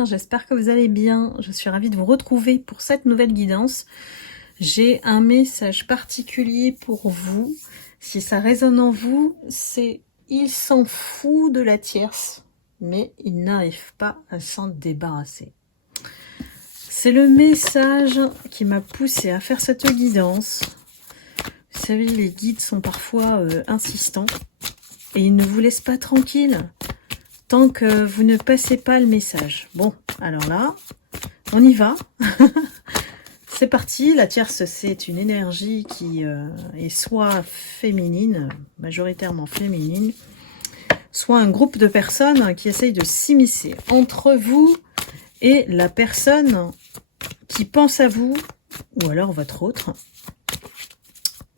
Vierge, j'espère que vous allez bien. Je suis ravie de vous retrouver pour cette nouvelle guidance. J'ai un message particulier pour vous. Si ça résonne en vous, c'est il s'en fout de la tierce, mais il n'arrive pas à s'en débarrasser. C'est le message qui m'a poussé à faire cette guidance. Vous savez, les guides sont parfois insistants et ils ne vous laissent pas tranquille tant que vous ne passez pas le message. Bon, alors là, on y va. C'est parti. La tierce, c'est une énergie qui est soit féminine, majoritairement féminine, soit un groupe de personnes qui essayent de s'immiscer entre vous et la personne qui pense à vous, ou alors votre autre,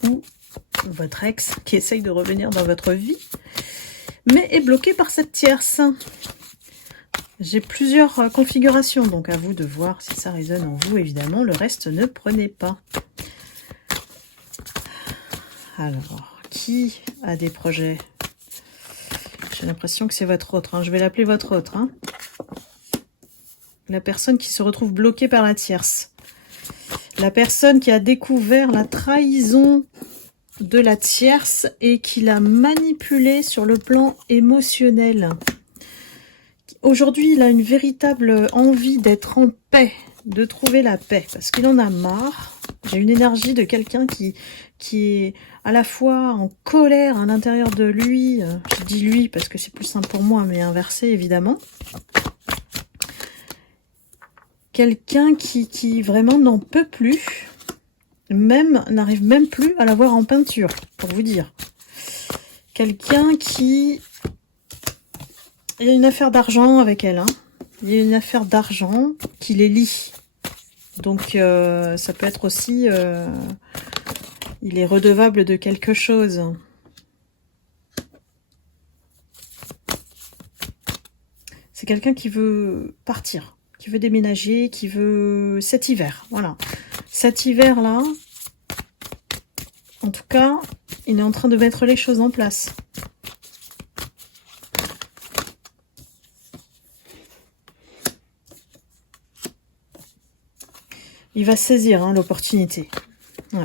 ou votre ex qui essaye de revenir dans votre vie, mais est bloqué par cette tierce. J'ai plusieurs configurations, donc à vous de voir si ça résonne en vous, évidemment. Le reste, ne prenez pas. Alors, qui a des projets? J'ai l'impression que c'est votre autre. Hein. Je vais l'appeler votre autre. Hein. La personne qui se retrouve bloquée par la tierce. La personne qui a découvert la trahison de la tierce et qui l'a manipulée sur le plan émotionnel. Aujourd'hui, il a une véritable envie d'être en paix, de trouver la paix, parce qu'il en a marre. J'ai une énergie de quelqu'un qui est à la fois en colère à l'intérieur de lui. Je dis lui parce que c'est plus simple pour moi, mais inversé évidemment. Quelqu'un qui vraiment n'en peut plus, n'arrive même plus à la voir en peinture, pour vous dire. Quelqu'un qui... Il y a une affaire d'argent avec elle. Hein. Il y a une affaire d'argent qui les lie. Donc, ça peut être aussi... il est redevable de quelque chose. C'est quelqu'un qui veut partir, qui veut déménager, qui veut... Cet hiver, voilà. Cet hiver-là, en tout cas, il est en train de mettre les choses en place. Il va saisir hein, l'opportunité. Ouais.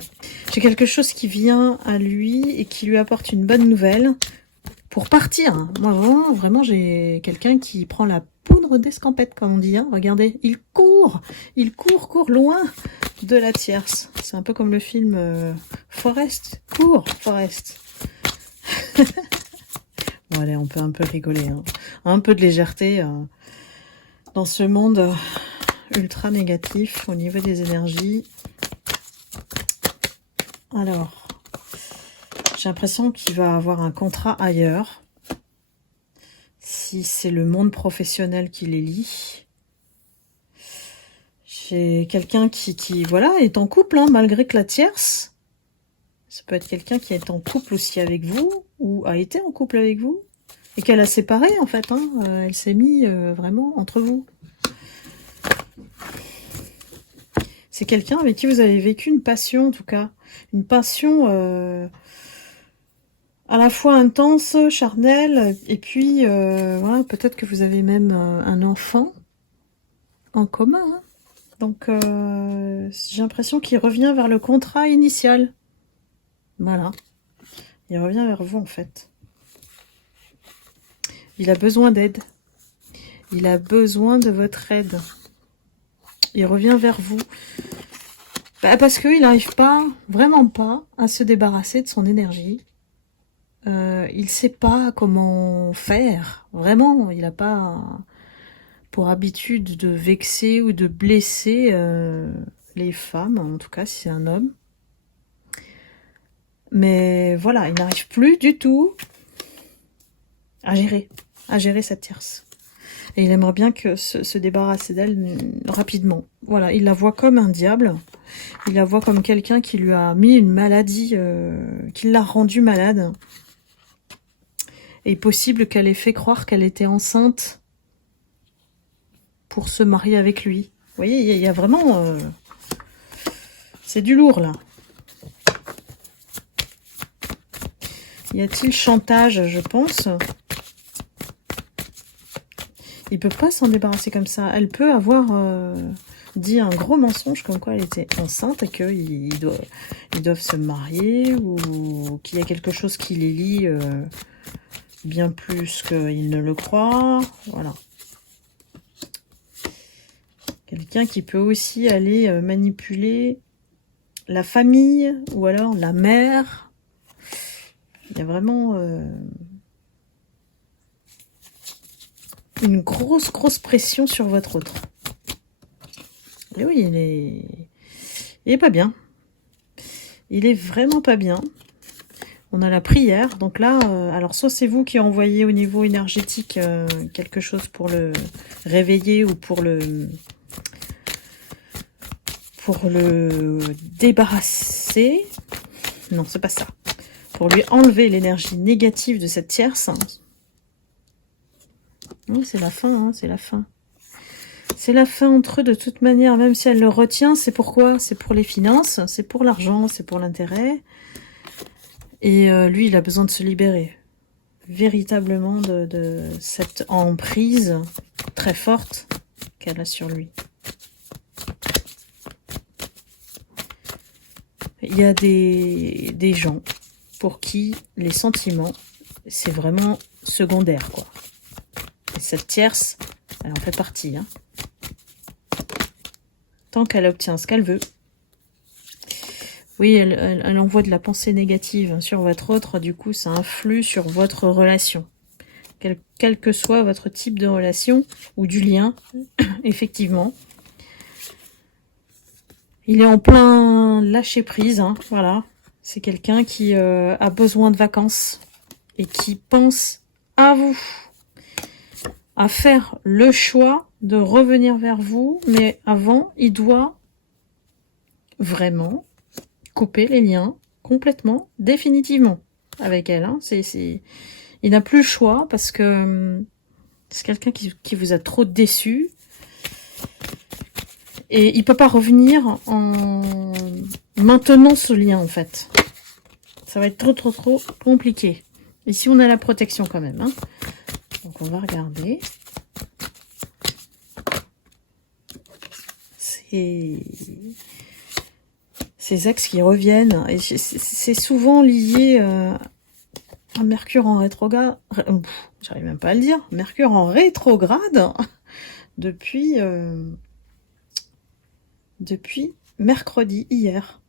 J'ai quelque chose qui vient à lui et qui lui apporte une bonne nouvelle pour partir. Hein. Moi, vraiment, j'ai quelqu'un qui prend la poudre d'escampette, comme on dit. Hein. Regardez, il court loin de la tierce. C'est un peu comme le film Forest. Cours, Forest. Bon, allez, on peut un peu rigoler. Hein. Un peu de légèreté dans ce monde... ultra négatif au niveau des énergies. Alors, j'ai l'impression qu'il va avoir un contrat ailleurs. Si c'est le monde professionnel qui les lie. J'ai quelqu'un qui voilà, est en couple, hein, malgré que la tierce. Ça peut être quelqu'un qui est en couple aussi avec vous, ou a été en couple avec vous, et qu'elle a séparé, en fait. Hein, elle s'est mise vraiment entre vous. C'est quelqu'un avec qui vous avez vécu une passion, en tout cas. Une passion à la fois intense, charnelle, et puis, voilà, peut-être que vous avez même un enfant en commun. Hein. Donc, j'ai l'impression qu'il revient vers le contrat initial. Voilà. Il revient vers vous, en fait. Il a besoin d'aide. Il a besoin de votre aide. Il revient vers vous. Parce qu'il n'arrive pas, vraiment pas, à se débarrasser de son énergie. Il ne sait pas comment faire. Vraiment, il n'a pas pour habitude de vexer ou de blesser les femmes, en tout cas si c'est un homme. Mais voilà, il n'arrive plus du tout à gérer cette tierce. Et il aimerait bien que se débarrasser d'elle rapidement. Voilà, il la voit comme un diable. Il la voit comme quelqu'un qui lui a mis une maladie, qui l'a rendue malade. Et possible qu'elle ait fait croire qu'elle était enceinte pour se marier avec lui. Vous voyez, il y a vraiment... c'est du lourd, là. Y a-t-il chantage, je pense? Il peut pas s'en débarrasser comme ça. Elle peut avoir dit un gros mensonge comme quoi elle était enceinte et qu'ils doivent se marier ou qu'il y a quelque chose qui les lie bien plus qu'ils ne le croient. Voilà. Quelqu'un qui peut aussi aller manipuler la famille ou alors la mère. Il y a vraiment une grosse pression sur votre autre. Et oui, il est pas bien. Il est vraiment pas bien. On a la prière. Donc là, alors soit c'est vous qui envoyez au niveau énergétique quelque chose pour le réveiller ou pour le débarrasser. Non, c'est pas ça. Pour lui enlever l'énergie négative de cette tierce. Oui, c'est la fin, hein, c'est la fin. C'est la fin entre eux de toute manière, même si elle le retient, c'est pourquoi? C'est pour les finances, c'est pour l'argent, c'est pour l'intérêt. Et lui, il a besoin de se libérer. Véritablement de cette emprise très forte qu'elle a sur lui. Il y a des gens pour qui les sentiments, c'est vraiment secondaire, quoi. Et cette tierce, elle en fait partie, hein. Tant qu'elle obtient ce qu'elle veut. Oui, elle envoie de la pensée négative sur votre autre, du coup, ça influe sur votre relation. Quel que soit votre type de relation ou du lien, effectivement. Il est en plein lâcher-prise, hein, voilà. C'est quelqu'un qui a besoin de vacances et qui pense à vous, à faire le choix de revenir vers vous, mais avant, il doit vraiment couper les liens complètement, définitivement avec elle. Hein. Il n'a plus le choix parce que c'est quelqu'un qui vous a trop déçu. Et il peut pas revenir en maintenant ce lien, en fait. Ça va être trop compliqué. Ici, on a la protection quand même. Hein. Donc, on va regarder. Ces axes qui reviennent. Et c'est souvent lié à Mercure en rétrograde. J'arrive même pas à le dire. Mercure en rétrograde depuis mercredi, hier.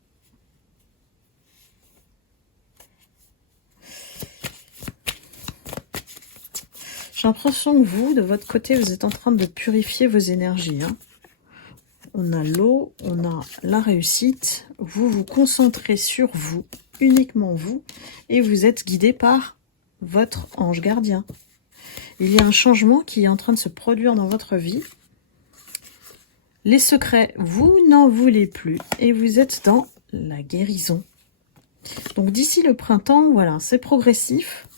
J'ai l'impression que vous, de votre côté, vous êtes en train de purifier vos énergies. Hein. On a l'eau, on a la réussite. Vous vous concentrez sur vous, uniquement vous, et vous êtes guidé par votre ange gardien. Il y a un changement qui est en train de se produire dans votre vie. Les secrets, vous n'en voulez plus et vous êtes dans la guérison. Donc d'ici le printemps, voilà, c'est progressif.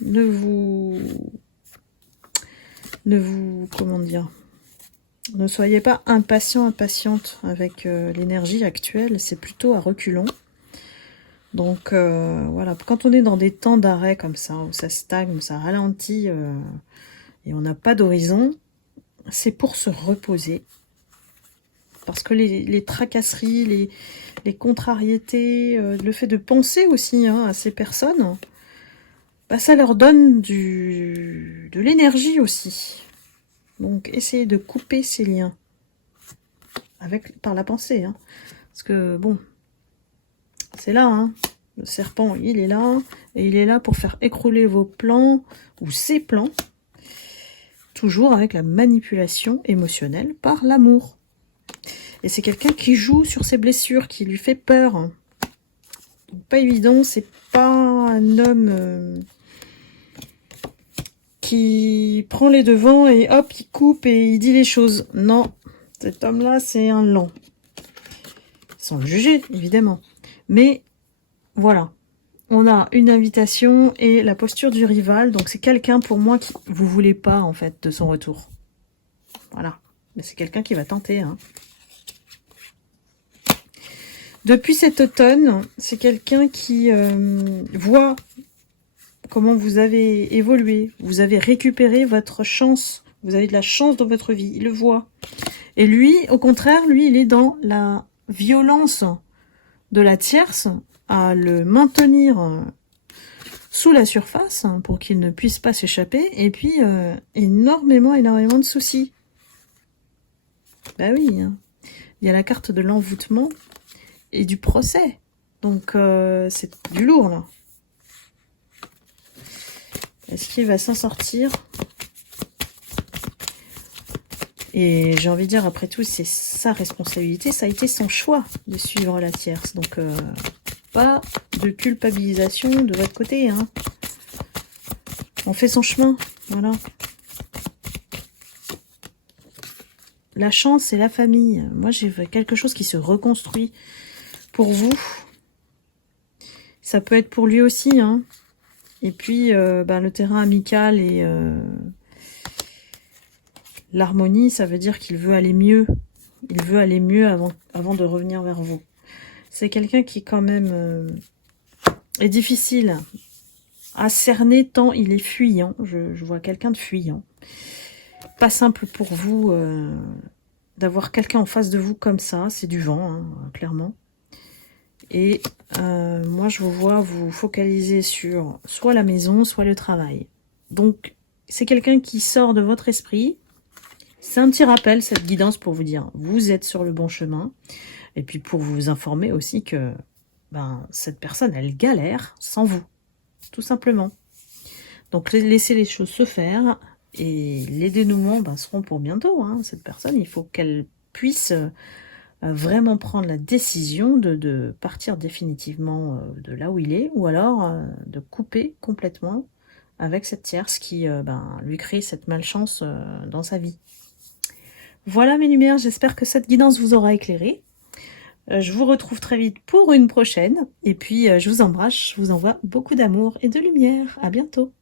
Comment dire, ne soyez pas impatient, impatiente avec l'énergie actuelle, c'est plutôt à reculons. Donc voilà, quand on est dans des temps d'arrêt comme ça, où ça stagne, où ça ralentit et on n'a pas d'horizon, c'est pour se reposer. Parce que les tracasseries, les contrariétés, le fait de penser aussi hein, à ces personnes, bah, ça leur donne de l'énergie aussi. Donc, essayez de couper ces liens par la pensée. Hein. Parce que, bon, c'est là, hein. Le serpent, il est là, et il est là pour faire écrouler vos plans, ou ses plans, toujours avec la manipulation émotionnelle par l'amour. Et c'est quelqu'un qui joue sur ses blessures, qui lui fait peur. Donc, pas évident, c'est pas un homme qui prend les devants et hop, il coupe et il dit les choses. Non, cet homme-là, c'est un lent. Sans le juger, évidemment. Mais voilà, on a une invitation et la posture du rival. Donc c'est quelqu'un pour moi qui vous voulez pas en fait de son retour. Voilà, mais c'est quelqu'un qui va tenter. Hein. Depuis cet automne, c'est quelqu'un qui voit comment vous avez évolué. Vous avez récupéré votre chance Vous avez de la chance dans votre vie, il le voit. Et lui, au contraire, lui, il est dans la violence de la tierce à le maintenir sous la surface pour qu'il ne puisse pas s'échapper. Et puis, énormément de soucis. Bah oui, hein. Il y a la carte de l'envoûtement et du procès. Donc, c'est du lourd, là. Est-ce qu'il va s'en sortir? Et j'ai envie de dire, après tout, c'est sa responsabilité. Ça a été son choix de suivre la tierce. Donc, pas de culpabilisation de votre côté. Hein. On fait son chemin. Voilà. La chance et la famille. Moi, j'ai quelque chose qui se reconstruit pour vous. Ça peut être pour lui aussi. Hein. Et puis, le terrain amical et l'harmonie, ça veut dire qu'il veut aller mieux. Il veut aller mieux avant de revenir vers vous. C'est quelqu'un qui, quand même, est difficile à cerner tant il est fuyant. Je vois quelqu'un de fuyant. Pas simple pour vous d'avoir quelqu'un en face de vous comme ça. C'est du vent, hein, clairement. Et moi, je vous vois vous focaliser sur soit la maison, soit le travail. Donc, c'est quelqu'un qui sort de votre esprit. C'est un petit rappel, cette guidance, pour vous dire, vous êtes sur le bon chemin. Et puis, pour vous informer aussi que cette personne, elle galère sans vous. Tout simplement. Donc, laissez les choses se faire. Et les dénouements seront pour bientôt. Hein. Cette personne, il faut qu'elle puisse vraiment prendre la décision de partir définitivement de là où il est, ou alors de couper complètement avec cette tierce qui lui crée cette malchance dans sa vie. Voilà mes lumières, j'espère que cette guidance vous aura éclairé. Je vous retrouve très vite pour une prochaine, et puis je vous embrasse, je vous envoie beaucoup d'amour et de lumière. À bientôt.